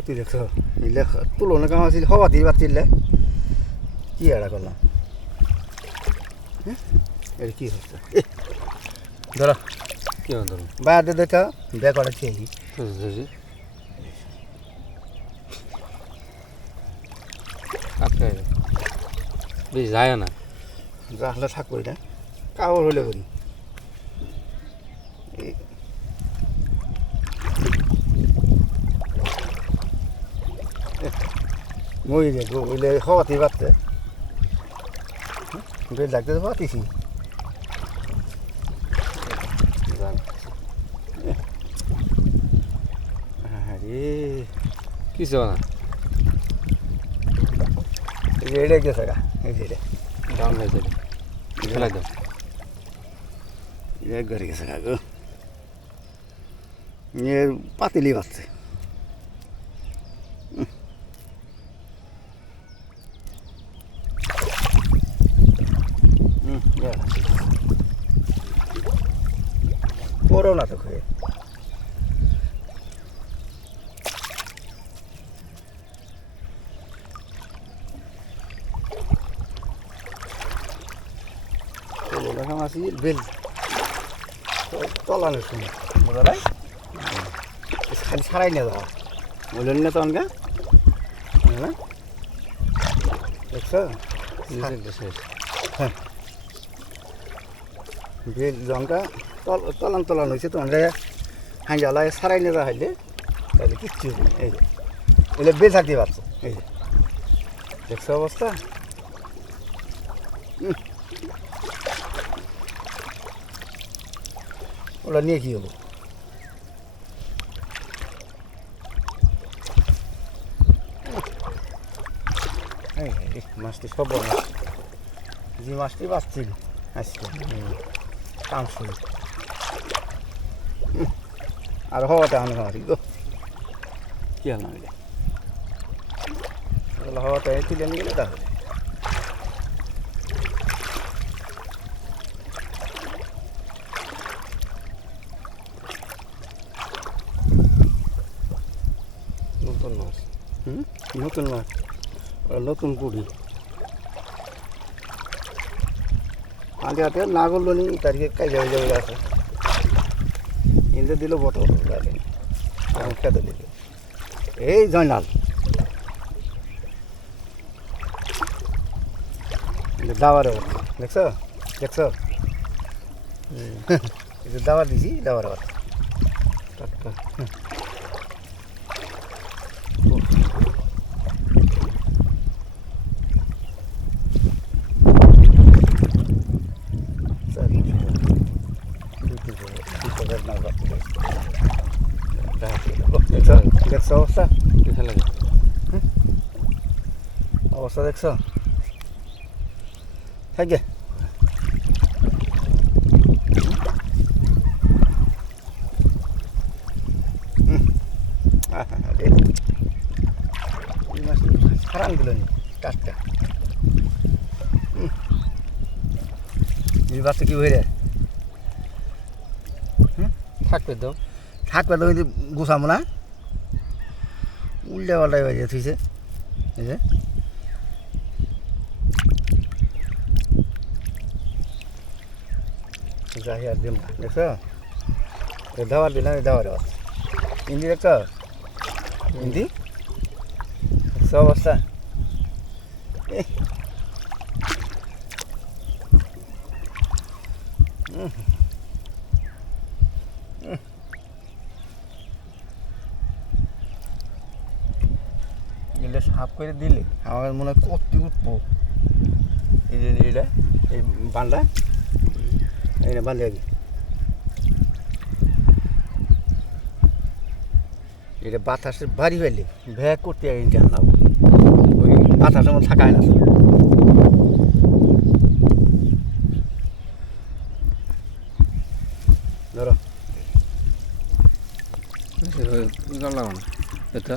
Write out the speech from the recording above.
কতি দেখছ ইলে তুলনা কাম আছিল হওয়া দিয়ে বাতিলে কি এড়া করলাম এটা কি হচ্ছে ধরো কি ধরুন বাইরে দেখা ব্যাগ করা খেয়ে বেশ যায় না রাখলে থাকবো এটা কাপড় হইলে করি মই ওইলে হওয়াতে বাড়তে বেল লাগতে তো পাতিছি রে কিছু না রেডে গেছে গা এই যে ডাউন হয়েছে ফেলাই দাও এক ঘরে গেছে গা গো এর পাতিলি বাড়ছে পড়ো না তো খেয়ে মাছি বেল তলানোর সময় বোঝা যায় খালি ছাড়াই নিয়ে যাওয়া বললেন না তখন গা দেখছ হ্যাঁ বেল রঙটা তলান হয়েছে তখন হাঁজালায় ছাড়াই নিয়ে যাওয়া হইলে তাহলে কিচ্ছু নেই এই যে এলে বেল থাকতে পারছো এই যে দেখছো অবস্থা ওটা নিয়ে কী হলো মাছটি সব মাছ যে মাছটি বাঁচছিল আজকে কাম শুরু আর হওয়াটা আমি মারি গো কী হল না হওয়াটা তুলে নিয়ে গেলে তাহলে নতুন মাছ নতুন মাছ নতুন কুড়ি আগে হাতে না করলো নি তারিখে কাজ হয়ে যাবে আছে ইন্দে দিল বটো খেতে দিল এই জয়নাল দাবার দেখছ দেখছ দাবার দিছি দাবার টাটকা দেখছো অবস্থা অবস্থা দেখছ থাকে সারান দিল নি টাটকা বাচ্চা কি হয়ে থাকবে তো থাকবে তো কিন্তু গুছাবো না উল্টে পাল্টাই বাজে থুইছে এই যে যাই আর দিম দেখছ দাবার দিলাম দাবার হিন্দি দেখছ হিন্দি দেখছ অবস্থা এগুলো সাফ করে দিলে আমার মনে হয় কত উঠবো এই যে এটা এই বান্ডা এই বান্ধে আগে এটা বাতাসের বাড়ি ফেলে ভ্যাগ করতে আগে জানাব ওই বাতাসের মধ্যে থাকায় না ধরো লাগানো এটা